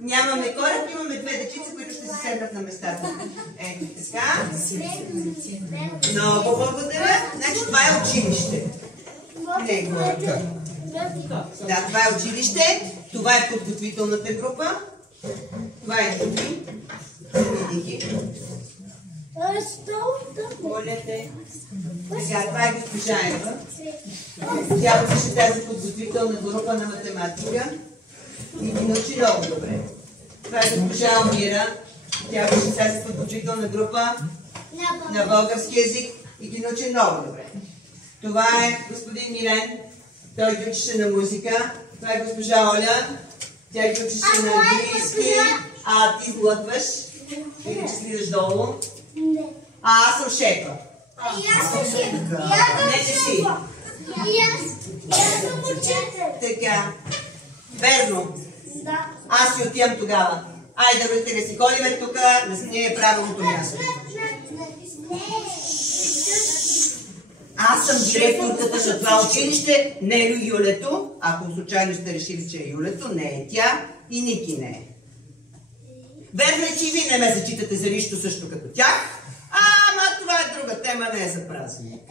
Нямаме кораб, имаме две дечица, които ще се седнат на местата. Ето така. Много благодаря. Значи това е училище. Да, това е училище. Това е подготвителната група. Това е Дуди. Моля те. Сега, това е госпожа Ева. Тя учи тази подготвителна група на математика и ги научи много добре. Това е госпожа Алмира. Тя учи тази подготвителна група на български език и ги научи много добре. Това е господин Милен, той ги учеше на музика. Това е госпожа Оля, тя ги учеше на английски, а ти глътваш и че слизаш долу. А аз съм шефа. И аз съм шефа. Не, че си. И аз съм учител. Така. Верно. Да. Аз си отивам тогава. Айде, да си ходиме тук, не е правилното място. Аз съм директорката на това училище, не е Юлето. Ако случайно сте решили, че е Юлето, не е тя и Ники не е. Верно е, че и вие не ме зачитате за нищо също като тях. Ама това е друга тема, не е за празник.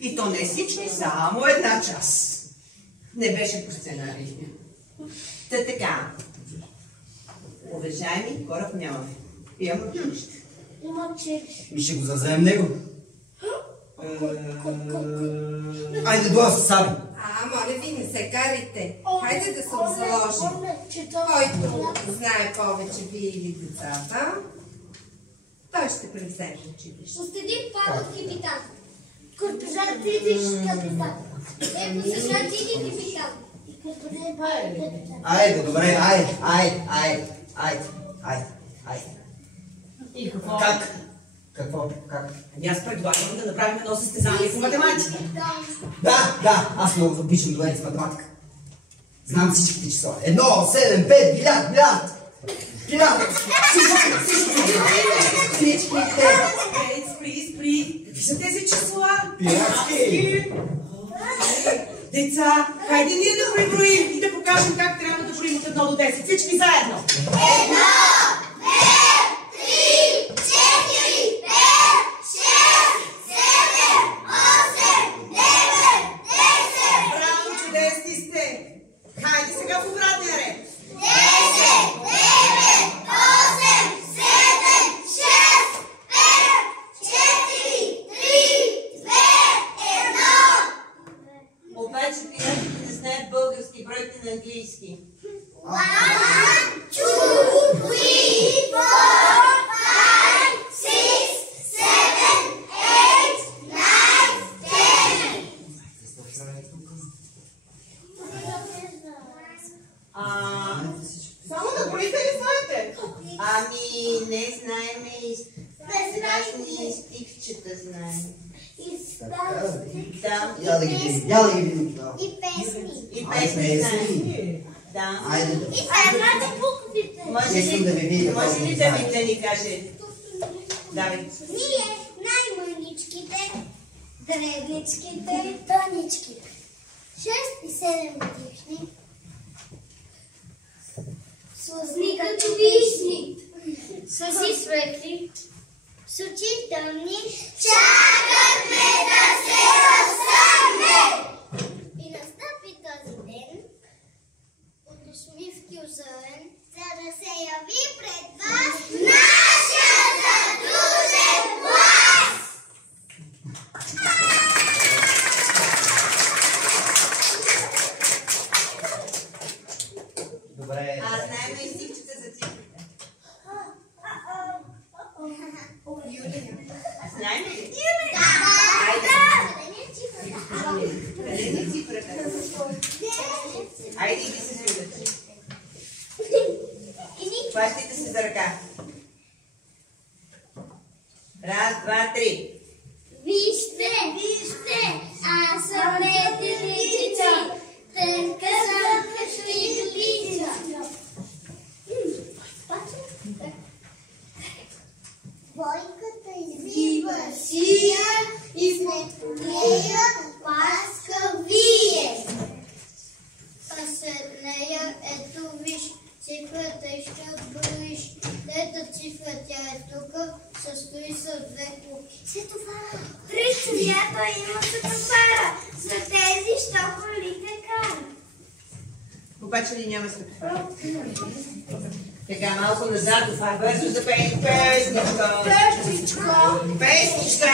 И то не всички, само една част. Не беше по сценарий. Та така. Уважаеми, кораб нямаме. Имам училище. Има училище. И ще го завземем него. Айде, дола с Саби. Моля ви, не се карайте. Хайде да се обзаложим. Който знае повече вие или децата, той ще превземе училище. Господин Павел капитан. Госпожа Тридиш капитан. Госпожа Тини капитан. Господин Павел капитан. Айде, добре, айде. И какво? Как? Какво? Как? Аз предлагам да направим едно състезание по математика. Да, аз много обичам добре с математика. Знам всичките числа. 1, 7, 5, милиард. Всичките. Спри. Какви са тези числа? Пиратски. Деца, хайде ние да преброим и да покажем как трябва да броим от 1 до 10. Всички заедно. 1, 2, 3, 4, 5, 6, 7, 8, 9, 10. Браво, чудесни сте! Хайде сега в обратния ред. 10, 9, 8, 7, 6, 5, 4, 3, 2, 1. Обаче приятелите не знаят български, бройте на английски. 1, 2, 3, 4, 5, 6, 7, 8, 9, 10. Само да броите ли знаете? Ами, не знаем и страшни стихчета знаем. Да. Я да ги видим. И песни. И Айде, песни знаем. песни. Да. Айде. И знаете буквите. Искам да ви видя. Може ли да ни каже? Давай. Ние, най-мъничките, дребничките, тъничките, 6 и 7 годишни, слъзни като вишни, съси светли, с очи тъмни, чакахме да се разсъмне. И настъпи този ден, от усмивки озарен, за да се яви пред вас нашия задружен клас! Добре. А знаем и стихчета за цифрите. Знаем ли? Къде ни цифрата? Айде и ги се свидате. Хващайте се за ръка. Раз, два, три. Вижте, аз съм летеличица, тънка съм като иглица. Бойката извива сия и след нея паска вие. А след нея ето виж, цифрата и ще броиш. Ето цифра, тя е тук, състои се от 2 куки. Се това! 3 цвята има се товара. За тези, що колите кара. Обаче ли няма светофар? Така, малко назад, бързо запей песничка. Песничка! Песничка!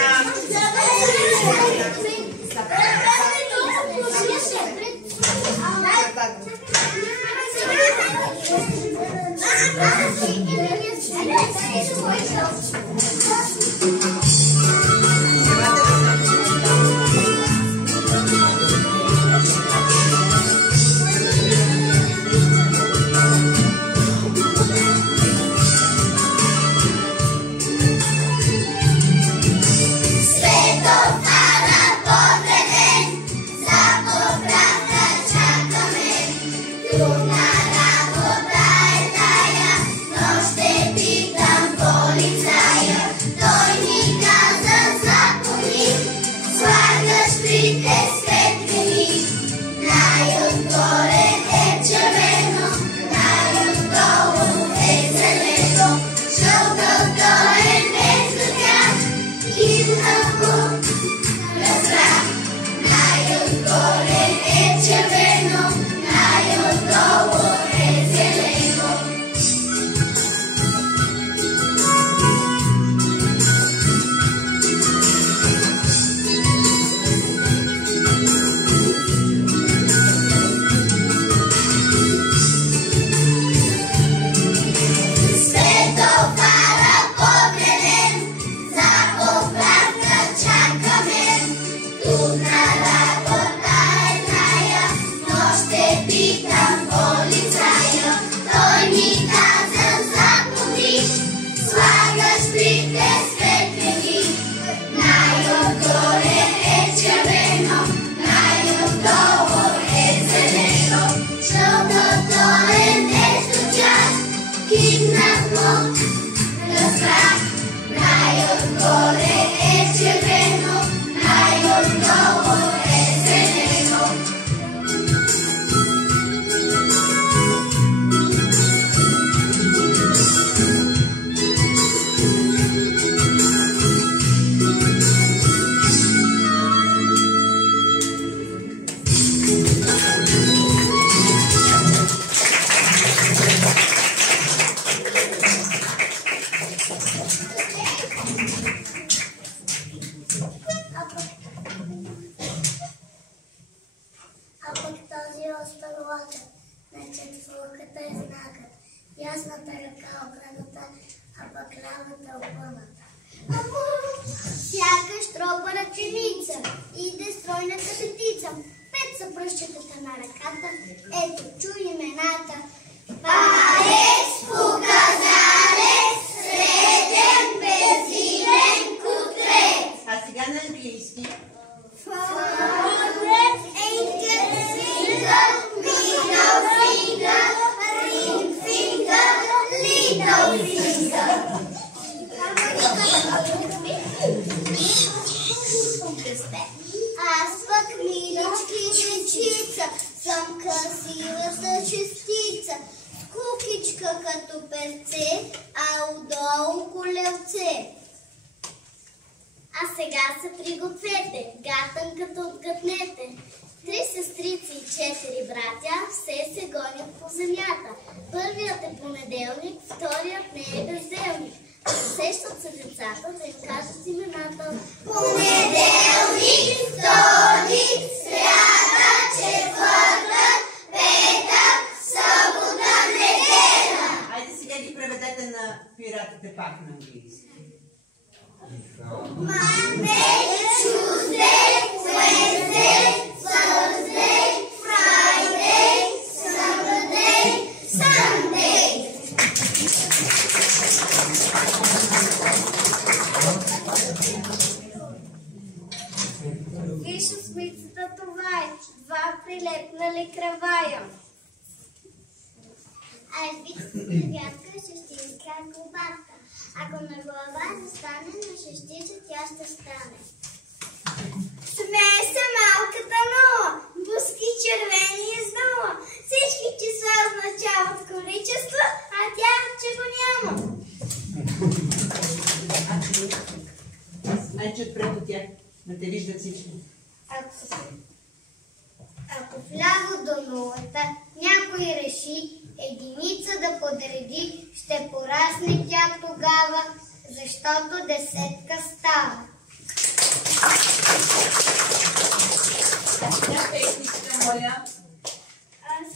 Сякаш тропа ръченица, иде стройната петица. 5 са пръщетата на ръката, ето чуй имената. Парец, показалец, среден, безимен, кутрец. А сега на английски. Forward, anchor, finger, middle finger, ring finger, little finger. Аз пък милички дечица, съм красивата частица, кукичка като перце, а отдолу колелце. А сега се пригответе, гатанката отгътнете. 3 сестрици и 4 братя, все се гонят по земята. Първият е понеделник, вторият не е безделник. Сещат се децата да им кажат имената. Понеделник, вторник, сряда, четвъртък, петък, събота, неделя. Айде сега ги преведете на пиратите пак на английски. Monday, Tuesday, Wednesday, Thursday, Friday, Saturday, Sunday. Виж осмицата, това е 2 прилепнали кръвая. А вижте девятка, шестинка, глобатка. Ако на глава застане, на шестица тя ще стане. Смее се малката нула, буски червени изнала. Всички числа означават количество, а тя, че го няма. Значи отпред от тях, да те виждат всички. Ако вляво до нулата някой реши единица да подреди, ще порасне тя тогава, защото десетка става. Тя песничка моя. Аз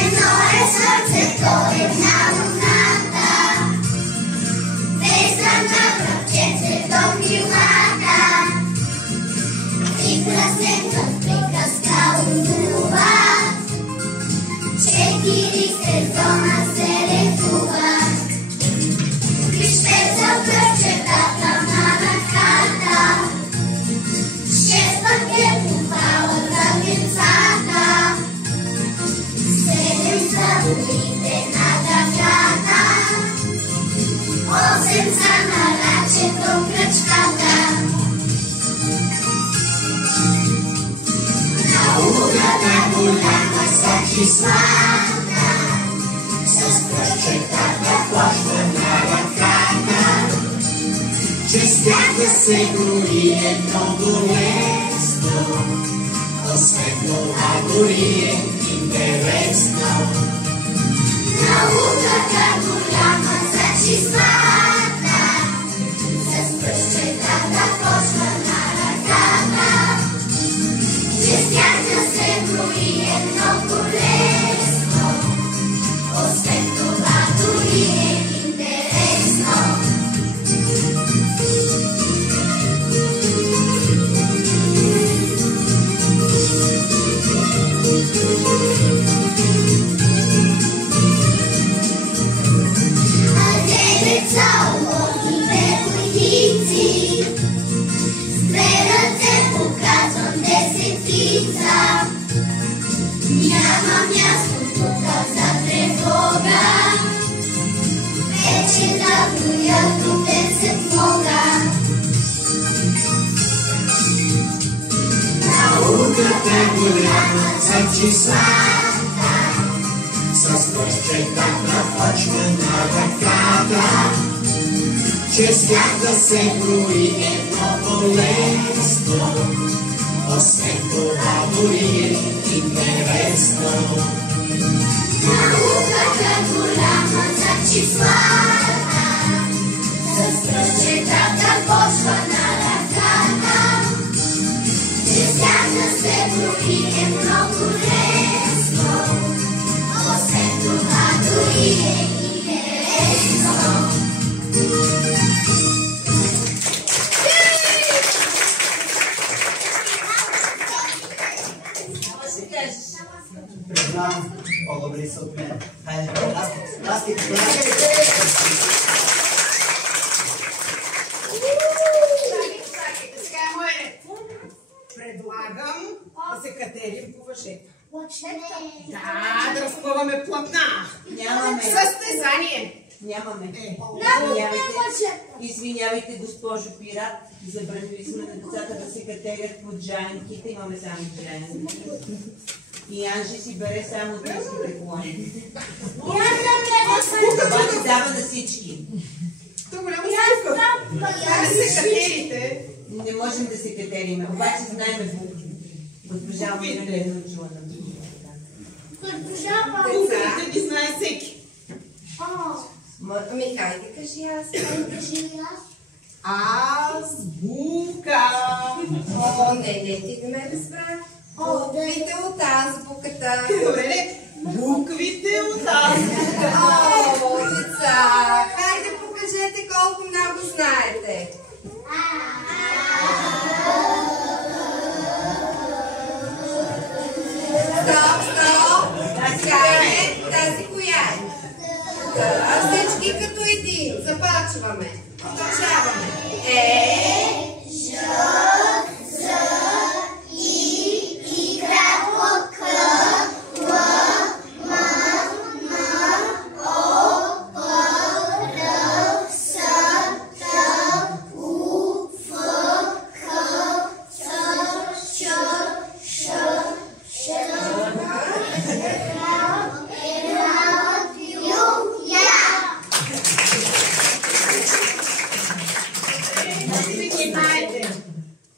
едно е сърцето, една луната, веза на кръвченце до крилата, и красенца в приказка удуват, 4 сезона се лекуват. Вижте за кръвчетата на ръката, 6 пъти е похвала за децата, 7 за водите на дъгата, 8 за нарачето кръчката. Науката голяма са числата, с пръчетата плаща на ръката, че с тях да се гори е много лесно, освен това дори е интересно. Науката голяма за числата, с пръчетата плаща на ръката, че с тях да се брои е много лесно, освен това дори е интересно. А 9 са уловите войници, с 2 ръце показвам десетица. Няма място тук за тревога, вече да броя до 10 мога. Науката е голяма за числата, с пръчетата почва на ръката, че с тях да се брои е много лесно, освен това дори е интересно. Те са от мен. Хайде, ласките, помагайте! Чакайте, сега е мой ред. Предлагам да се катерим по въжета. Да разпъваме платна. Нямаме. Състезание. Нямаме. Извинявайте, госпожо Пират. Забранили сме на децата да се катерят под джайнките. Имаме само джайнки. И Анжи си бере само детските колани. Обаче дава на всички. То голяма скука. Да се катерите. Не можем да се катериме. Обаче знаеме букви. Госпожа Мира не е научила на Буквите ги знае всеки. Ами хайде, кажи аз. Азбука. О, не, ти не ме разбра. Буквите от азбуката. Добре, не. Буквите от азбуката. О, деца, хайде покажете колко много знаете. Стоп! Тази коя е? Да, всички като един. Започваме. Продължаваме.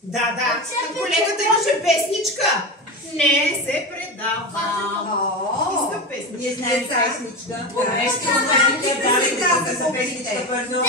Да. Колегата имаше песничка. Не се предава. Иска песничка. Ние знаем песничка. Добре, ще знаете. Давайте за песничка бързо.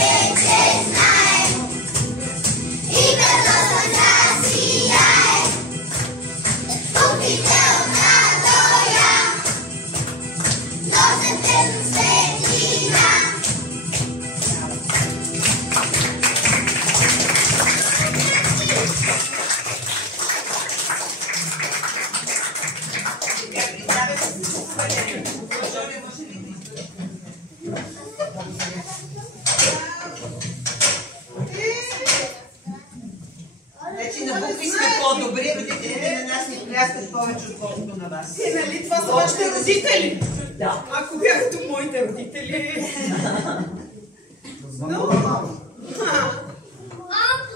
Hey! на букви сме по-добри, родителите на нас ни пляскат повече, отколкото на вас. Нали това са вашите родители? Да. Ако бяха тук моите родители.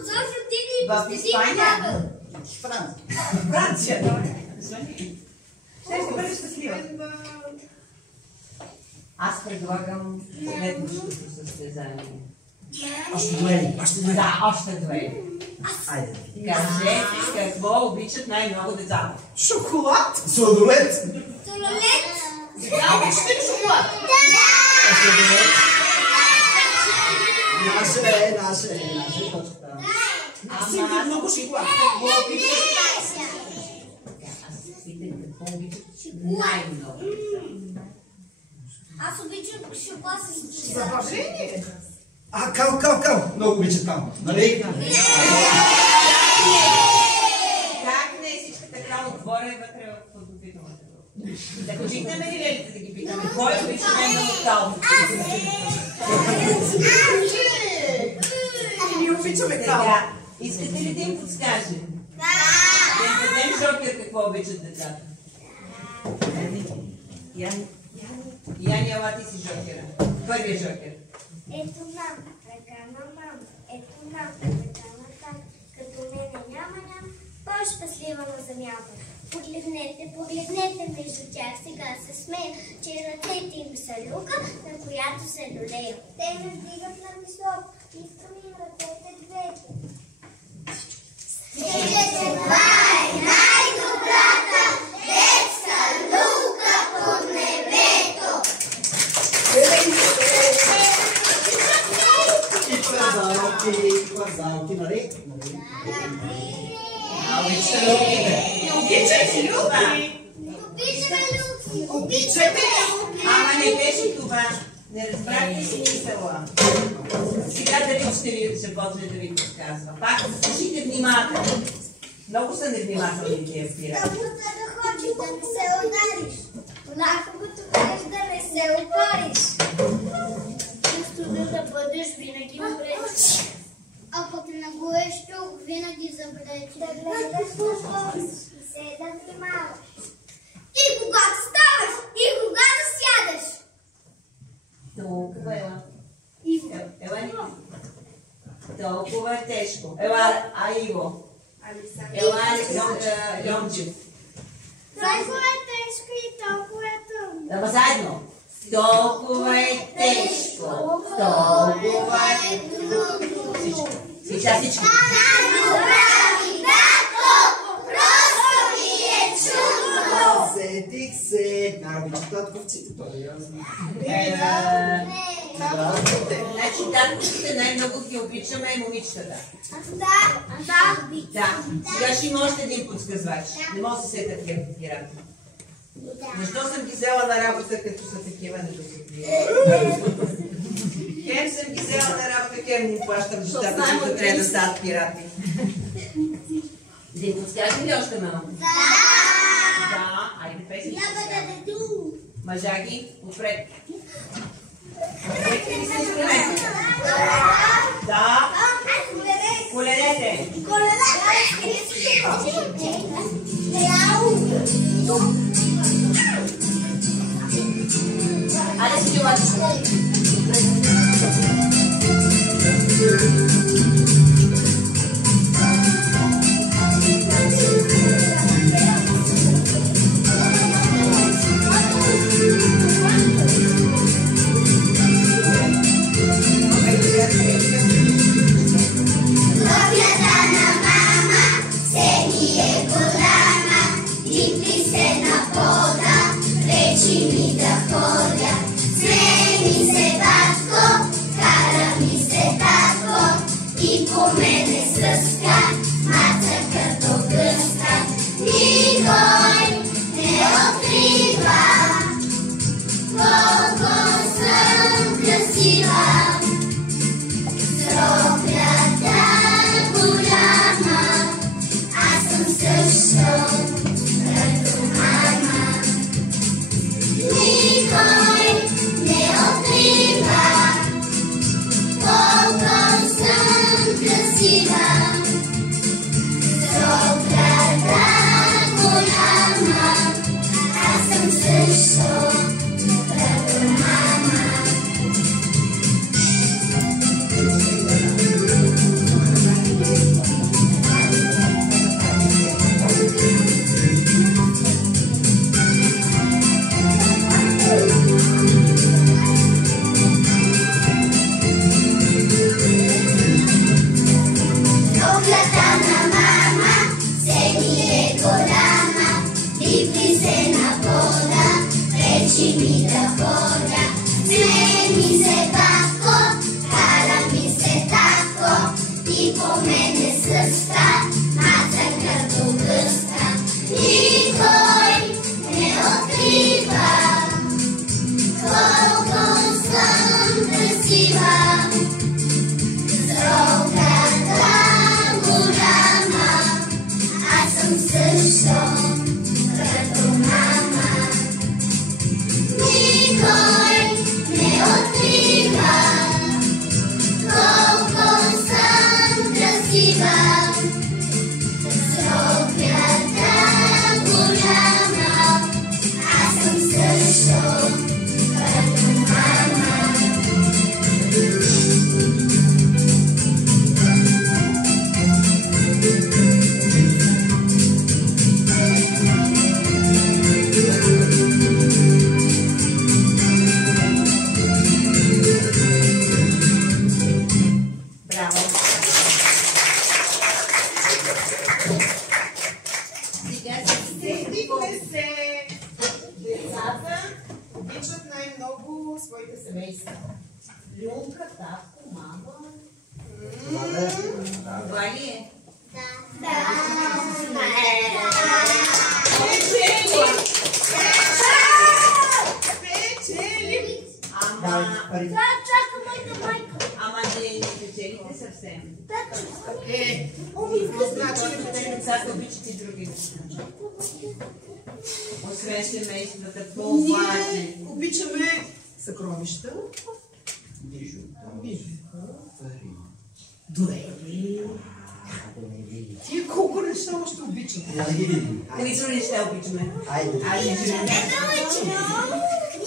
Защо ти ни В Испания? Франция. Ще бъде щастлива. Аз предлагам следващото състезание. Още дуели. Да, още две. Айде. Кажете какво обичат най-много децата. Шоколад. Сладолет. Сололет. Сега обичате ли шоколад? Наше, точно така. Аз им ви много шоколад. Какво обичат? Аз питам какво обичат най-много. Аз обичам шоколад с чиза. Забавление. Кал. Много обича там. Нали? Как не е всичката крал отворя и вътре в подготвителната група? Да почихнем ли лелите да ги питаме? Кой обича най-много кал? Ние обичаме кал. Сега, искате ли да им подскажем? Да им дадем жокер какво обичат децата? Яни, ела ти си жокера. Първият жокер. Ето нам, ръка на мама. Ето нам, ръка на там. Като мене няма, по-щастлива на земята. Погледнете между тях, сега се смея, че ръцете им са люка, на която се долея. Те ме вдигат на високо, искам им ръцете двете. Това е най-добрата детска люка под небето. И кварзалки, нали? Обичате луките. Не обичате люки. Обичаме люки. Обичаме. Ама не беше това. Не разбрахте си мисъла. Сега дали ще почне да ви подсказва. Пак слушайте внимателно. Много са невнимателни тия пирати. Работа да хочеш да не се удариш. Лаховото кажеш да не се опориш. Чувството да бъдеш винаги вречи. А пък на горещо винаги забречи. Да гледаш по-скоро и се да внимаваш. И когато ставаш, и когато сядаш. Толкова ела. Иво. Ела ни. Толкова е тежко. Ела, Иво. Ела, Льончев. Толкова е тежко и толкова е трудно. Ама заедно. Толкова е тежко. Толкова е трудно. Сега всички. Прави, татко, просто ми е чудно. Сетих се. Обича татковците, това е ясно. Значи татковците най-много ги обичаме момичетата. Да. Сега ще има още един подсказвач. Не мога да се сетят пирати. Защо съм ги взела на работа, като са такива недостатъчни? Хем съм ги взела на работа, хем ни плащам достатъчно, да трябва да стават пирати. Да им подскажем ли още малко? Да, айде песни. Мъжаги, отпред. Отпред ли са инструментите? Да. Коленете. Айде си елате. съвсем. Значи, Децата обичат и други неща. Освен семействата, по-важни. Обичаме съкровища. Дуели. Тия колко неща още обичате? Които неща обичаме? Айде.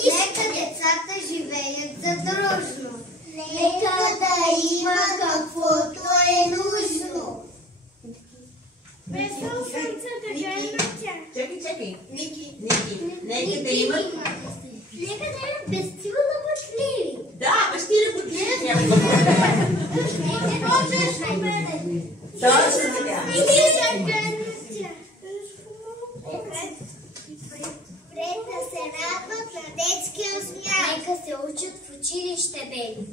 Нека децата живеят задружно. Нека да има каквото е нужно. Весело слънце да грее на тях. Чакай. Ники. Нека да имат... Нека да имат безцивно работливи. Да, бащи работливи трябва да Нека да бъде. Точно така. Пред да се радват на детския смях. Нека се учат в училище бели.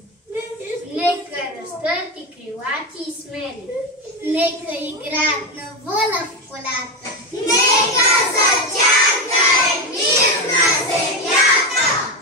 Нека растат и крилати и смели. Нека играят на вола в полята. Нека за тях да е мирна земята.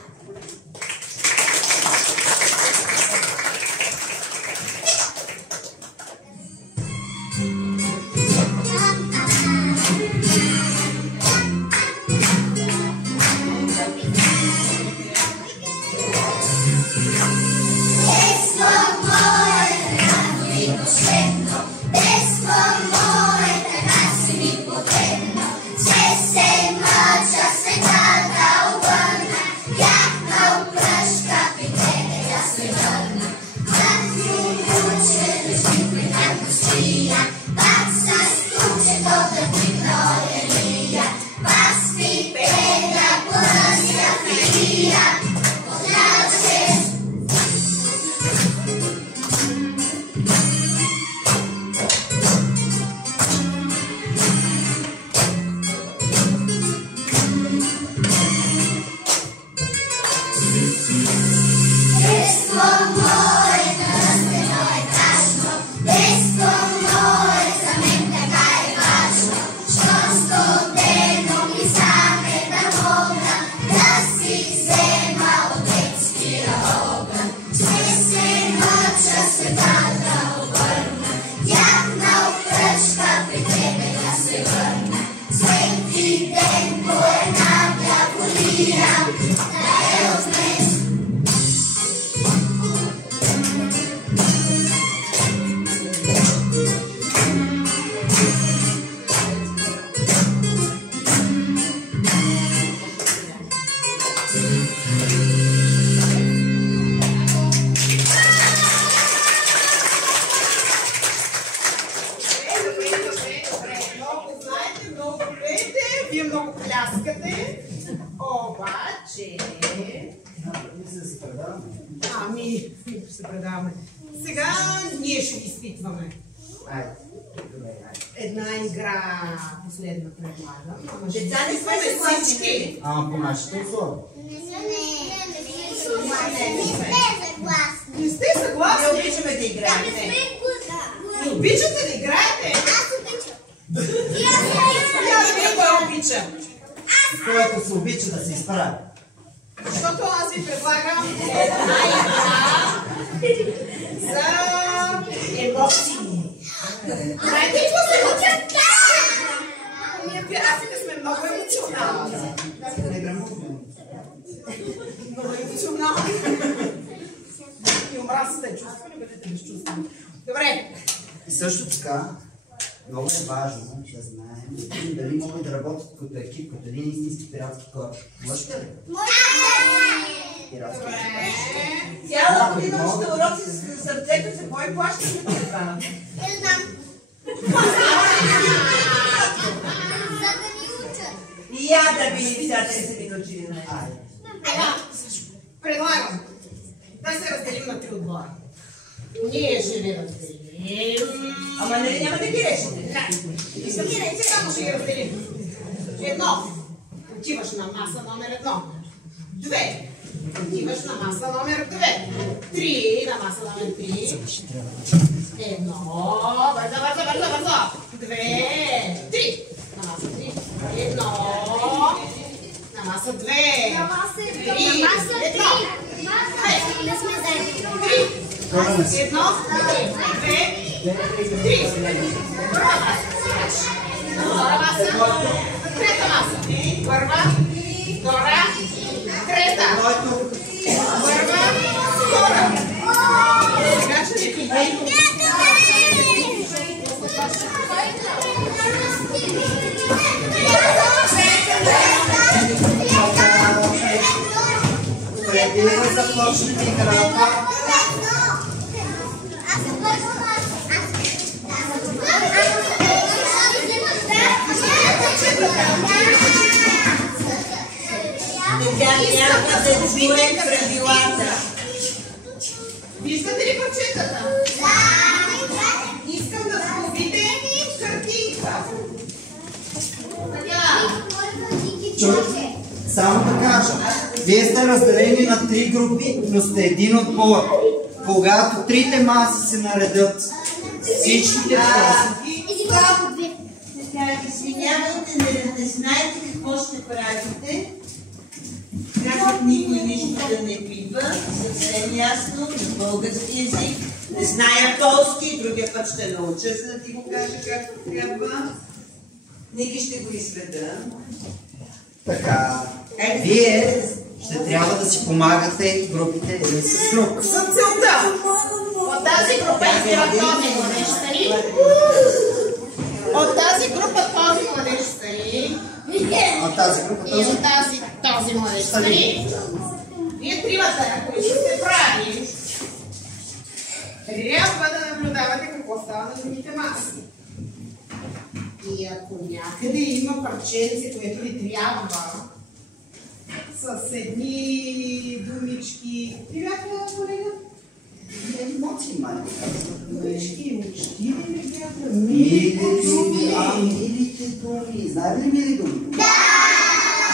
Вие много пляскате, обаче... Ами, се предаваме. Сега ние ще ви изпитваме. Една игра последна предлагам. Деца не сме съгласни. Ама по нашите условия. Не сте Не съгласни? обичаме да играем. Не обичате да играете? Кой обича? Който се обича да се изправи. Защото аз ви предлагам една игра за емоции. Знаете ли какво се учат? Ние пиратите сме много емоционални. Много емоционални. И омразата е чувство, не бъдете безчувствени. Добре. И също така, много е важно да знаем дали могат да работят като екип, като един истински пиратски кораб. Можете ли? Пиратски. Цяла година още уроци с сърцето се бой плащаме това. Не знам. За да ни учат. И я да види децата не са ги научили на това. Предлагам да се разделим на 3 отбора. Ние ще ви разделим. Ама нали няма да ги решите? Сега ще ги разделим. 1. Отиваш на маса номер 1. 2. Отиваш на маса номер 2. 3. На маса номер 3. 1. Бързо. 2. 3. На маса 3. 1. На маса 2. На маса 3. Не сме заедно. 3. Едно, две, три. Втора маса, трета маса. Първа, втора, трета. Първа, втора. Сега ще ви питам. Преди да започнете играта, Трябва да чуем правилата. Виждате ли парчетата? Искам да сглобите картинка. само да кажа, вие сте разделени на 3 групи, но сте един отбор. Когато 3 маси се наредят, всичките маси. Извинявайте, не знаете какво ще правите. Казват никой нищо да не пипа, съвсем ясно, на български език. Не зная полски, другия път ще науча, за да ти го кажа както трябва. Ники ще го изведа. Така, вие ще трябва да си помагате групите един с друг. За целта. От тази група избира този младеж стари. От тази група този младеж стари. От тази група И от този младеж стари. Вие тримата, които сте прави, трябва да наблюдавате какво става на другите маси. И ако някъде има парченце, което ви трябва, с едни думички. Привет, колега! емоции, майка. Мъжки, ли бяха? Милите думи. Знаете ли мили думи? Да!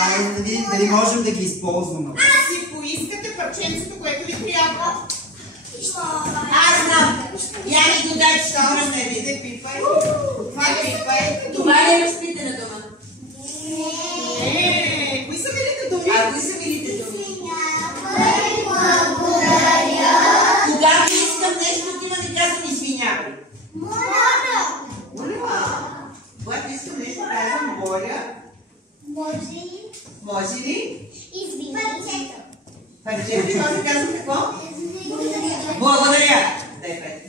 Айде да видим дали можем да ги използваме. Си поискате парченцето, което ви трябва. Аз знам. Я ми го дай, че ще върне. Не пипай. Това пипай. Това ли е разпитана дума? Не, кои са милите думи? А кои са милите думи? Когато искам нещо, отивам и казвам извинявай. Моля. Когато искам нещо, казвам моля. Може ли? Парчето, това се казва какво? Благодаря.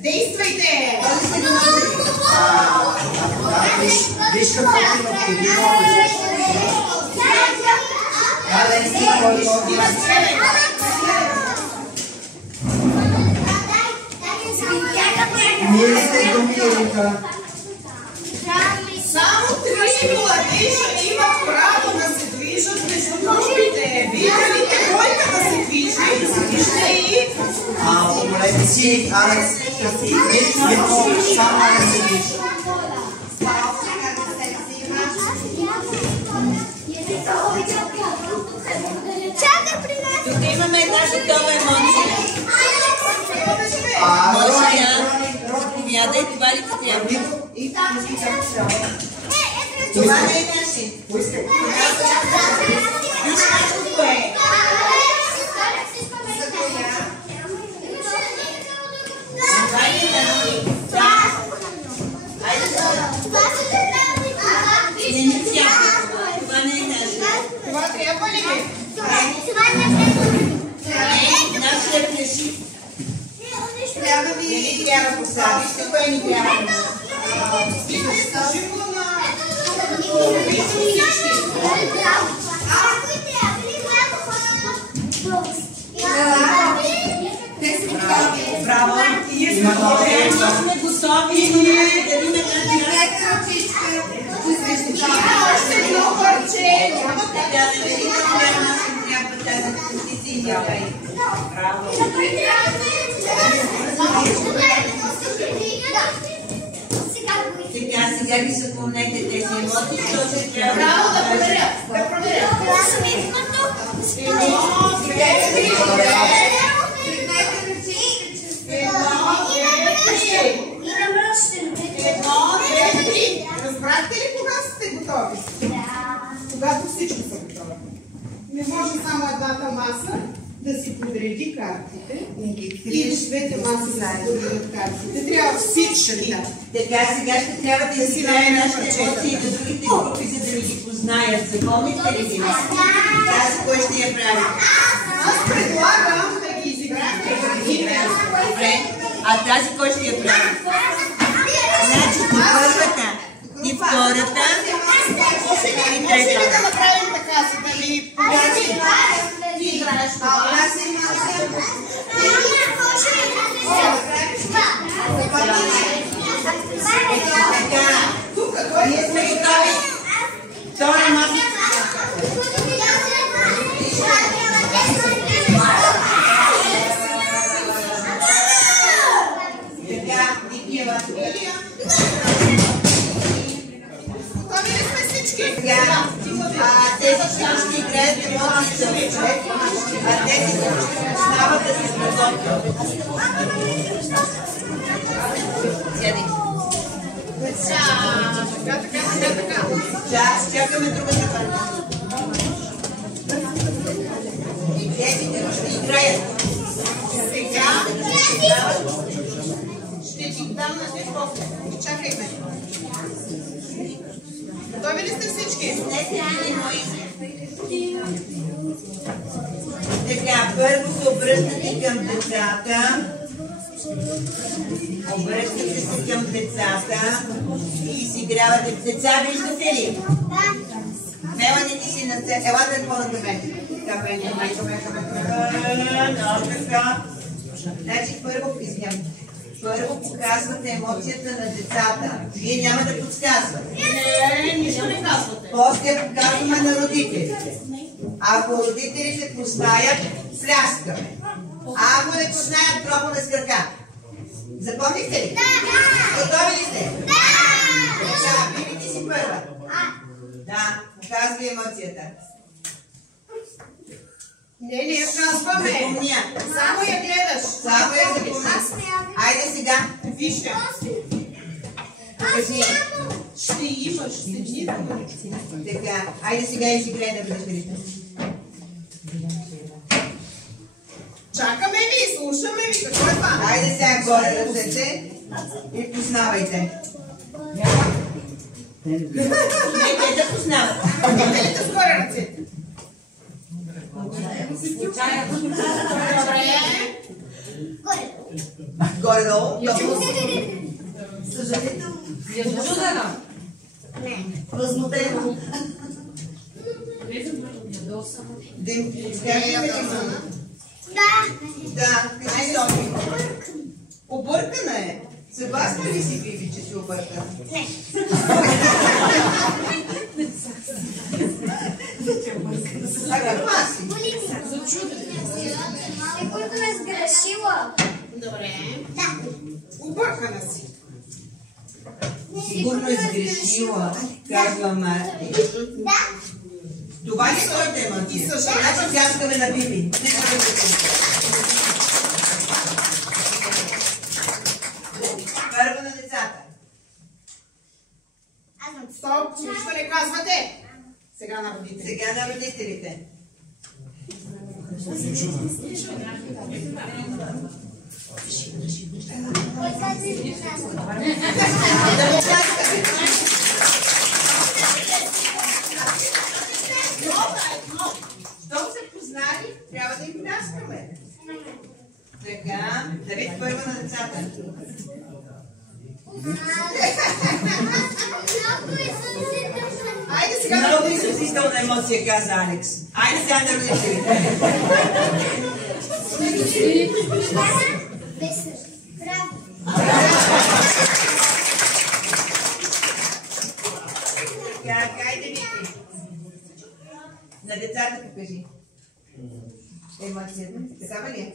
Действайте! Виж какво е необходимо. Милите думи, Ерика. Само 3 младежи имат право да се движат между групите. Видите двойка да се движи, вижте и... Помолете си, Алекс, само да се движи. Тук имаме една готова емоция. Повядай, това ли ти трябва? Това не е наши. Виж нашето е. Това не е наши. Не ни трябва. Това не е наши. Това трябва ли ви? Не, нашия е плешив. Трябва ви... Не ни трябва посади. Вижте кое ни трябва. Вижте, кажи го на... Вижте всички. Браво! Ние сме готови. Дали ме Още едно парче. Сега ги запомнете тези емоции, защото трябва... Браво, да проверя. Да проверя. Разбрахте ли кога сте готови? Когато всички са готови. Не може само едната маса да си подели. подреди картите, не ги криеш, двете маси заедно картите. Трябва всички. Така, сега ще трябва да изиграем нашите емоции на другите групи, за да ни ги познаят. Запомните ли ги? Тази кой ще я прави? Аз предлагам да ги изиграем. Добре. А тази кой ще я прави? Значи, и първата, и втората, и Може ли третата. да направим така, за да ми покажи? Ти играеш това. Така, ние сме готови. Втора маса. Така, Ники, ела тук. Готови ли сме всички? Сега, тези, които ще играят емоциите, а тези, които ще познават да се подготвят. Седи. Чакаме другата партия. Тези, които ще играят. Сега ще ти дам на те после. Чакайте. Готови ли сте всички? Така, първо се обръщате към децата. Обръщате се към децата и изигравате. Деца, виждате ли? Мелани, ти си на сцена. Елате по-на мен. Така. Значи първо показвате емоцията на децата. Вие няма да подсказвате. Не, нищо не казвате. После показваме на родителите. Ако родителите познаят, пляскаме. А ако не познаят, тропане с крака. Запомнихте ли? Готови ли сте? Да! Биби, ти си първа. Да, показвай емоцията. Не я казваме. Запомня. Само я гледаш. Само я запомня. Айде сега. Вижте. Покажи. Ще имаш, седи. Така, айде сега изиграй да бъдеш видите. Чакаме ви, слушаме ви. Какво е това? Айде сега горе ръцете и познавайте. Не да познават. Видите ли да сгоре ръцете? Добре. Горе-долу. Съжалително. Възмутено. Дим, да, кажи Софи. Объркана е. Съгласна ли си, Биби, че си объркана? Не. А каква си? Сигурно е сгрешила. Добре. Да. Объркана си. Сигурно е сгрешила, казва Марти. Да. Това ли е твоята емоция? Значи пляскаме на Биби. Първо на децата. Стоп, нищо не казвате. Сега на родителите. Сега на родителите. Кой казва и Да го пляскаме. Щом се познали, трябва да им пляскаме. Така, Давид първо на децата. Айде сега Много изразителна емоция, каза Алекс. Айде сега на родителите. Така, хайде Вики. На децата покажи. Емоцията. Такава ли е?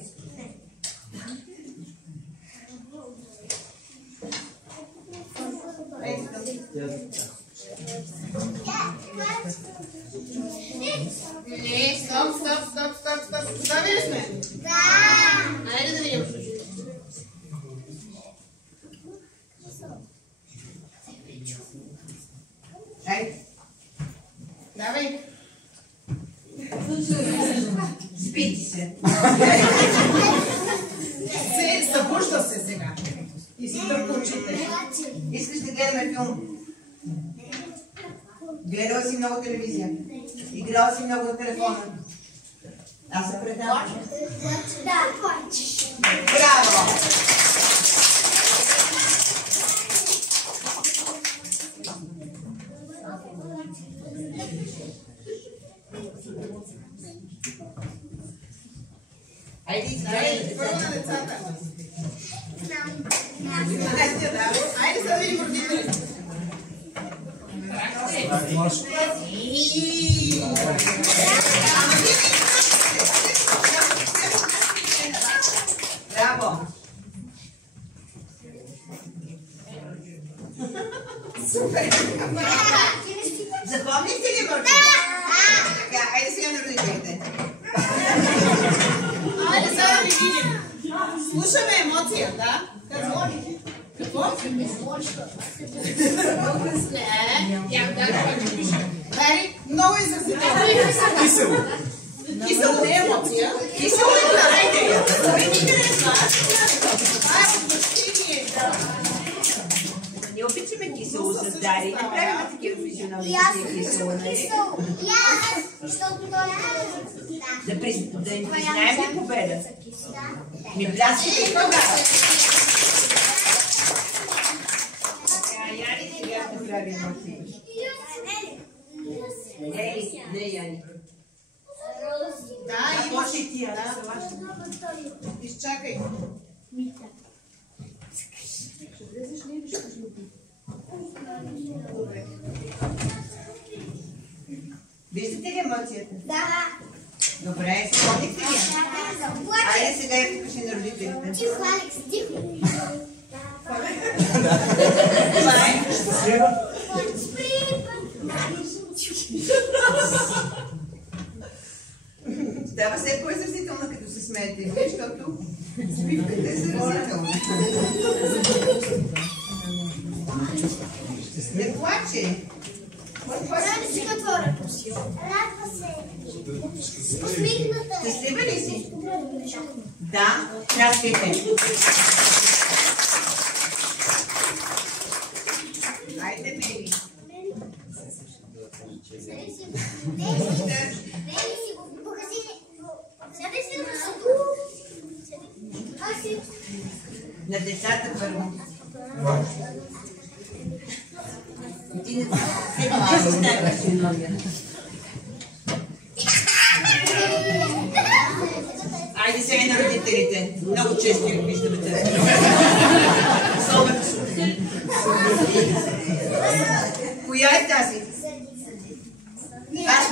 Ето там. Не, стоп. Готови ли сме? Да. Айде да видим. Айде. Давай. Спи. 30. Събужда се сега. И си търпа очите. Искаш да гледаме филм? Гледала си много телевизия? Играла си много на телефона? Аз се предавам. Браво! Айде, играй. Първо на децата. Айде сега да видим родителите. Браво! Супер! Запомнихте ли мъртвите? Така, айде сега на родителите. Айде сега да ви видим. Слушаме емоция, да? Какво? Не. Много изразително. Кисело. Кисело не е емоция. Кисело е идея. Не обичаме кисело с Дари. Не правим такива физиономии кисело, нали? Да им признаем ли победа? Ми пляскайте тогава. Яни сега ще прави емоции. Не, Яни. Да, имаш и тия. Изчакай. Виждате ли емоцията? Да. Добре, спомнихте ли? Айде сега я покажи на родителите. Тихо, Алекс, тихо. Става все по-изразителна, като се смеете, защото свивката е заразителна. Не плаче. Радва си отворя. Радва се. Усмихната. Щастлива ли си? Да, тряскайте. Айде, Мери. На децата първо. Ти не си ставаш новия. Айде сега на родителите. Много често ги виждаме те. Коя е тази? Аз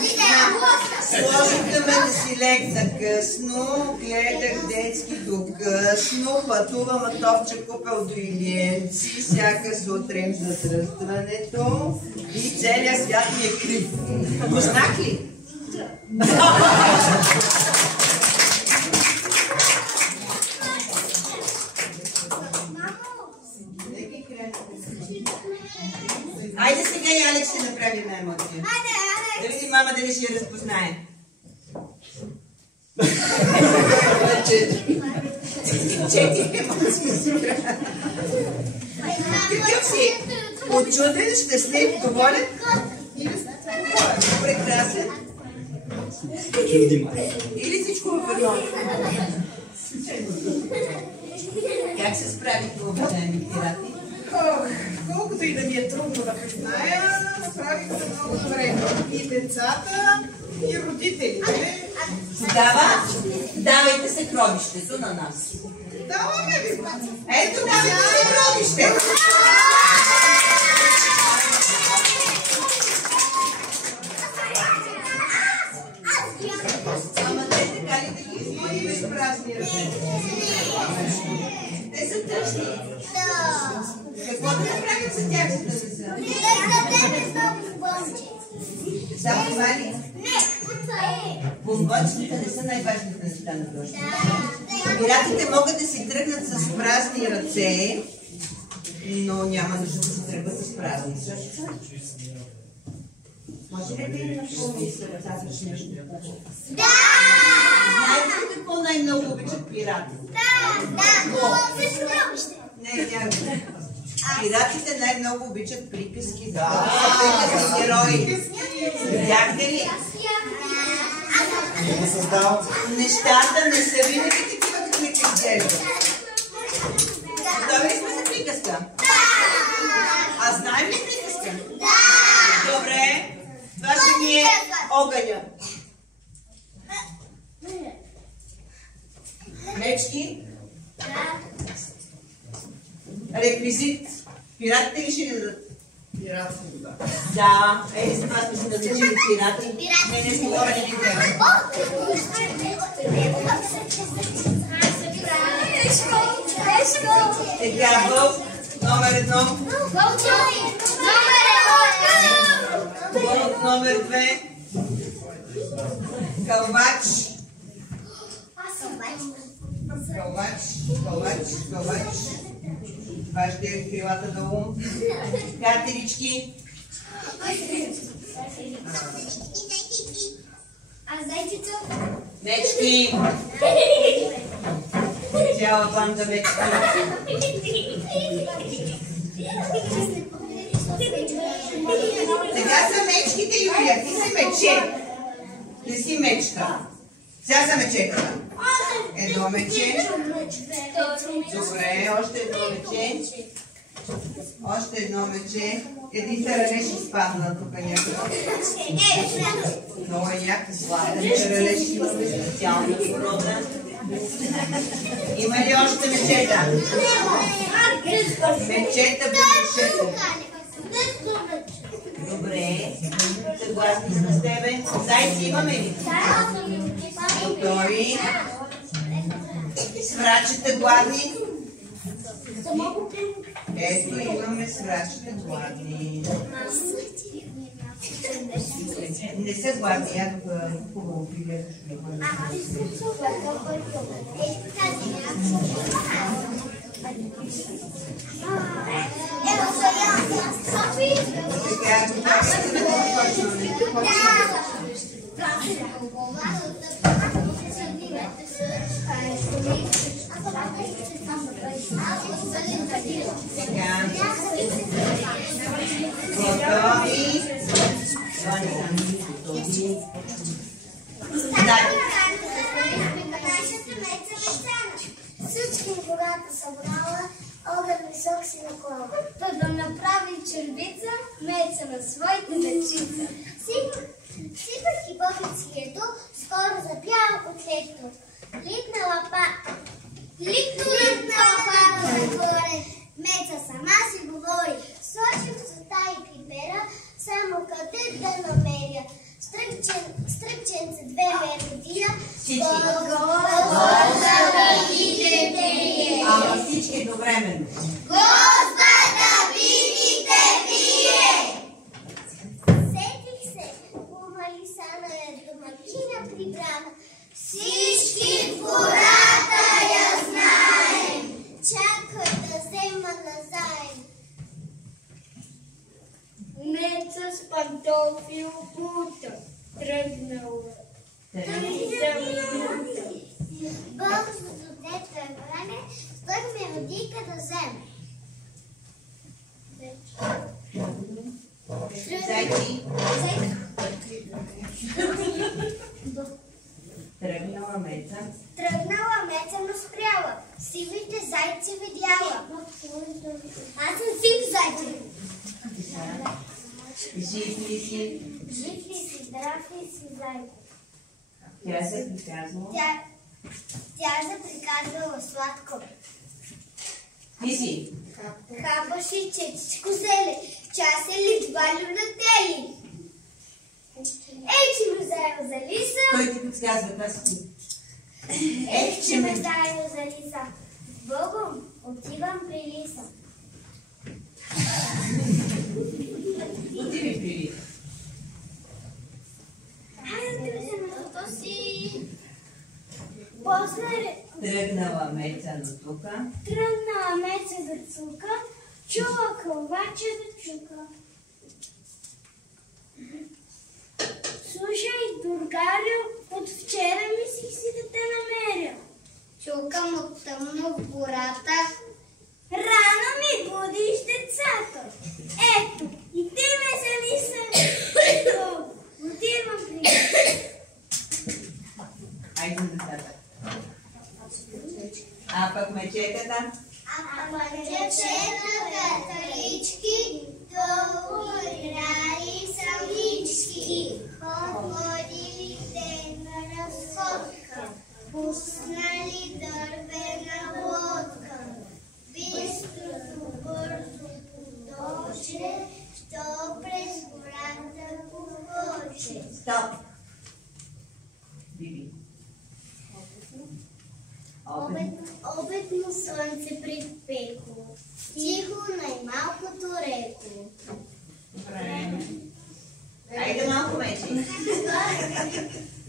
сложиха ме да си легна късно, гледах детски до късно, пътувам Атовче купел до Илиенци, всяка сутрин за тръстването и целият свят ми е крив. Познах ли? Айде сега и Алекс ще направим емоция. Да видим мама дали ще я разпознае. Четири емоции. Какъв си? Очуден, щастлив, доволен? Прекрасен? Или всичко в едно? Как се справихте, уважаеми пирати? Колкото и да ми е трудно да призная, справихме много добре. И децата, и родителите. Тогава давайте съкровището на нас. Даваме ви. Ето, давайте съкровище! Ама те така ли да ги измони без празни ръце? Те са тъжни. Какво да направим за тях, за да не са? Само това ли? Бомбочките не са най-важните неща на дощ. Пиратите могат да си тръгнат с празни ръце, но няма нужда да се тръгват с празни сърца. Може ли да им напомни с ръцата с нещо? Да! Знаете ли какво най-много обичат пиратите? Не, няма. Пиратите най-много обичат приказки. Да, приказки герои. Видяхте ли? Нещата не са винаги такива, каквито изглеждат. Готови ли сме за приказка? А знаем ли приказка? Добре. Това ще ни е огъня. Мечки? Реквизит. Пиратите ли ще ни дадат? Пиратите, да. Да. Ей, за това сме си назначили пирати. Не сме хора, не ни трябва. Така, вълк, номер 1. Вълк, номер 2. Кълвач. Кълвач. Важите крилата долу. Катерички. А зайчето? Мечки. Цяла банда мечки. Сега са мечките, Юлия. Ти си мече. Ти си мечка. Сега са мечеката. Едно мече. Добре, още едно мече. Още едно мече. Един таралеж изпадна тук някъде. Много е някакъв сладен таралеж, имаме специална порода. Има ли още мечета? Мечета без мечета. Добре, съгласни сме с тебе. Зайци имаме ли? Готови. Сврачета гладни. Ето имаме сврачета гладни. Не са гладни, ядоха хубаво пиле. Всички гората събрала, огън висок си наклала. Та да направи червица, меца на своите дечица. Сипах и бобицкието, скоро запява от лето. Литнала пата нагоре, меца сама си говори. Сочим цвета и пипера, само къде да намеря. Стръпченце две мелодия, Господа видите вие. Ама всички едновременно. Господа видите вие. Сетих се, умали са на домакиня прибрана. Всички в гората я знаем, чакай да взема назаем. Меца с пантофи обута, тръгнала. Бързо до дето е време, стъг мелодийка да вземе. Зайци. Тръгнала меца. Тръгнала меца, но спряла. Сивите зайци видяла. Аз съм сив зайче. Жив ли си? Жив ли си, здрав ли си, зайче? Тя се приказвала. Тя се приказвала сладко. Ти си? Хапаш и четичко зеле, часе ли два люлятели? Ей, че ме заева за лиса. Той ти подсказва, това си ти. Ей, че ме заева за лиса. Богом, отивам при лиса. Отиви при лиса. Хайде да се местото си. После Тръгнала меца на тука. тръгнала меца да цука, чула кълвача да чука. Слушай, другарю, От вчера мислих си да те намеря. Чукам от тъмно в гората. Рано ми будиш децата. Ето, и ти ме залиса. Отивам при Айде децата. А пък мечетата? А мъчетата католички долу играли самички. Ходили те на разходка, пуснали дървена лодка. Бистрото бързо подоче, що през гората покоче. Стоп! Биби. Обедно слънце припекло, тихо най-малкото рекло. Време. Айде малко мече.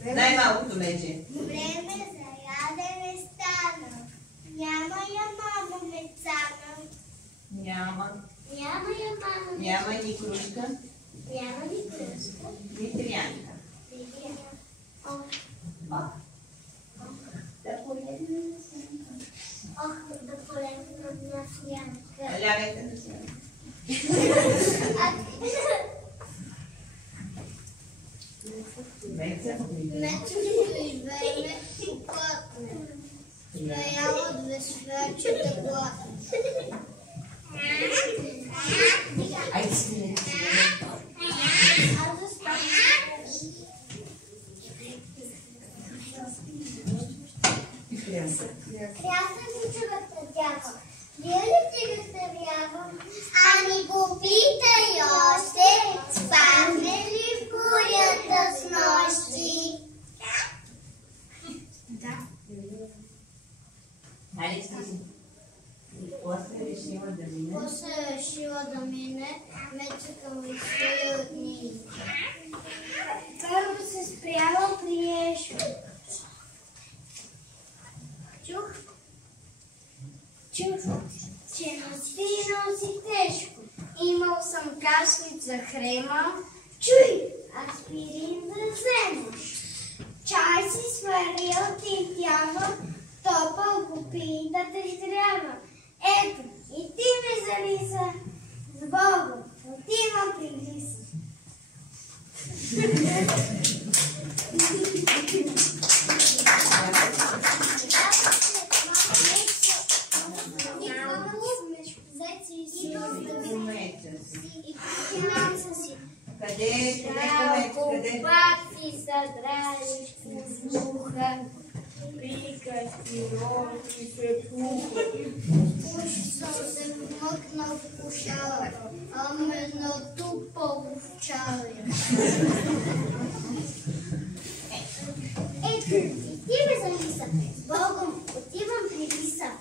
Най-малкото мече. Време за ядене стана, няма я мама мецана. Няма. Няма я мама Няма ни кружка, Няма ни кръста. ни трянка. Да полезна на сянка. Ох, да полезна на сянка. Лягайте на сега. Меца. Мечето живееме поклатне. Стояла от весвечета глад. Айде си. Аз застанах. Крясна ми чувата тяха. Вие ли стигахте вява? Ами попитай още, спахме ли в бурята с нощи? Да. Алекс, какво се решила да мине? Какво се решила да мине? Мечета ми стои от нини. Първо се спряла при Ешо. Чух, че носи тежко. Имал съм кашлица хрема. Чуй, аспирин да взема. Чай си сварил, ти тява, топъл го пий да те изгрява. Ето, и ти ме залиса. С Богом, отивам при лиса. Къде? Къде? Бати задрали в муха, приказки, роки се пуха. Уж съм се вмъкнал в пушала, а ме натупал в чалия. Ето, и ти ме залиса. С Богом отивам при лиса.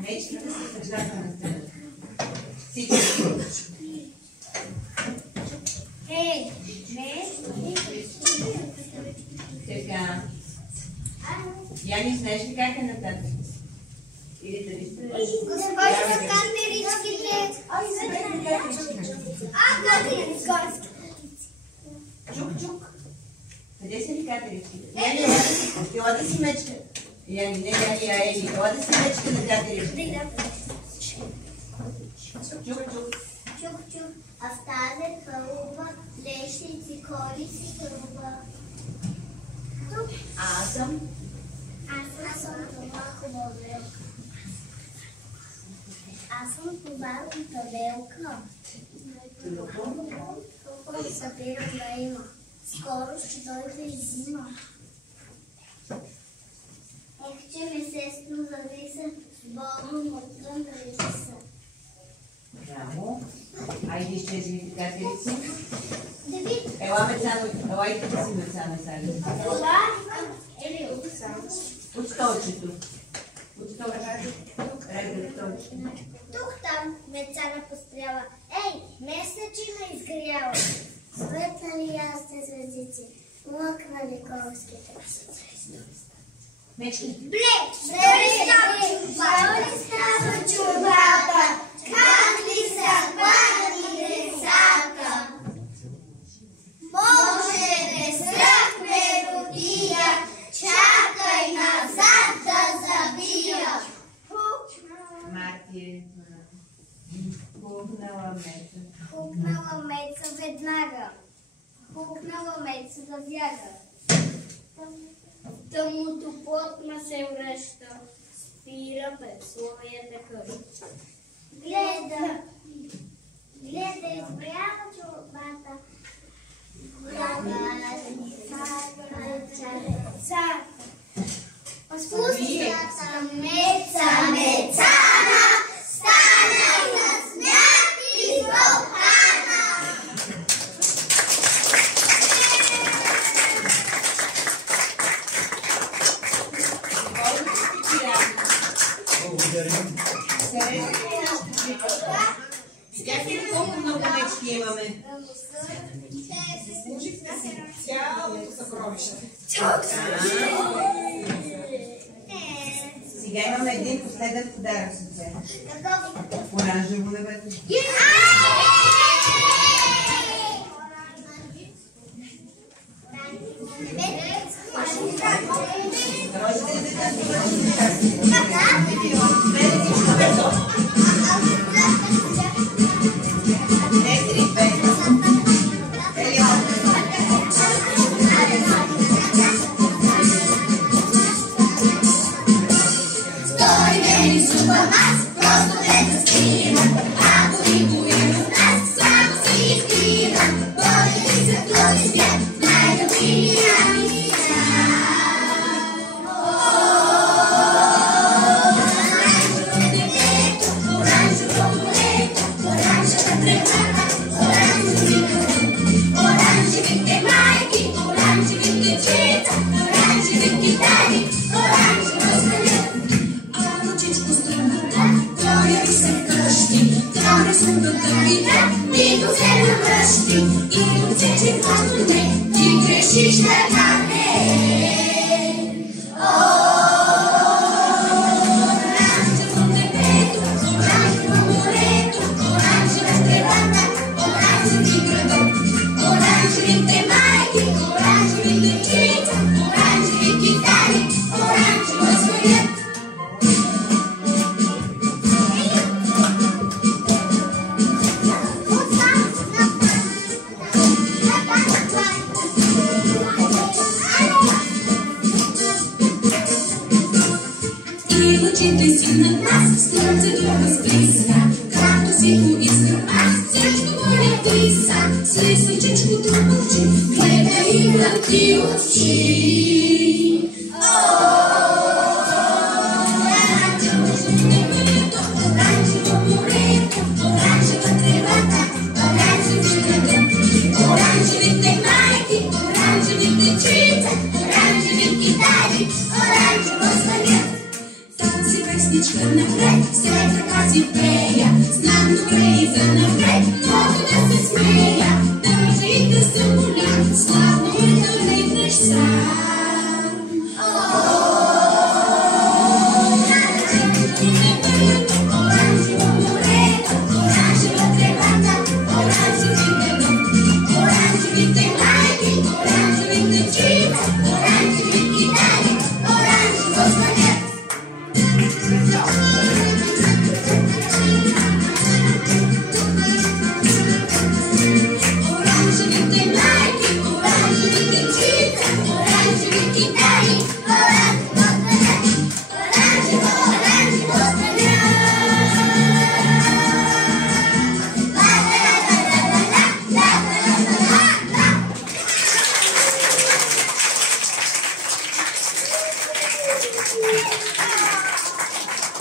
Мечките са съждаха на сцена. Всички. Сега. Яни, знаеш ли как е нататък? Или дали сте? Госпожа за катеричките. Катеричките. Чук. Къде са ли катеричките? Яни, ела да си мечка. Яни, не Яни, а Ели. Ела да си мечка на катеричките. Чук, а в тази хълба лещици коли си тръба. Аз съм това хубава велка. Аз съм това велка. Хубаво събирам да има. Скоро ще дойде и зима. Че ми сестно зависа, с Богом отвън да лиса. Браво. Айде изчезли катерици. Да види. Ела Мецано, елайте да си Мецано сега. Това е от само. От столчето. От столчето. Реда столчето. Тук там Мецана постряла. Ей, месечина изгряла. Светнали ясни звездици, лъкнали колските месеци. Мечки. Бле, става чубата, как ли са пани децата? платие. Хукнала меца. Хукнала меца веднага. Хукнала меца да бяга. Тъмното плотна се връща, спира пред своята къща. Гледа избрява чорбата. Пуската мецана стана и насмят избълтана. Благодарим. Видяхте ли колко много мечки имаме? Цялото съкровище. Сега имаме един последен подарък за тебе. Оранжево небето. Oh